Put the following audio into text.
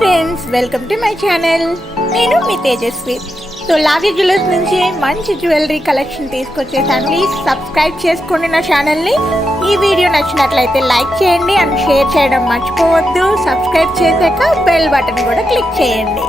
Friends, welcome to my channel. నేను మీ Tejaswi. So లావీ jewellers నుంచి మంచి జ్యువెలరీ కలెక్షన్ తీసుకొచ్చేసాను. ప్లీజ్ సబ్స్క్రైబ్ చేసుకోండి నా ఛానల్ని. ఈ వీడియో నచ్చినట్లయితే లైక్ చేయండి అండ్ షేర్ చేయడం మర్చిపోవద్దు. సబ్స్క్రైబ్ చేశాక బెల్ బటన్ కూడా క్లిక్ చేయండి.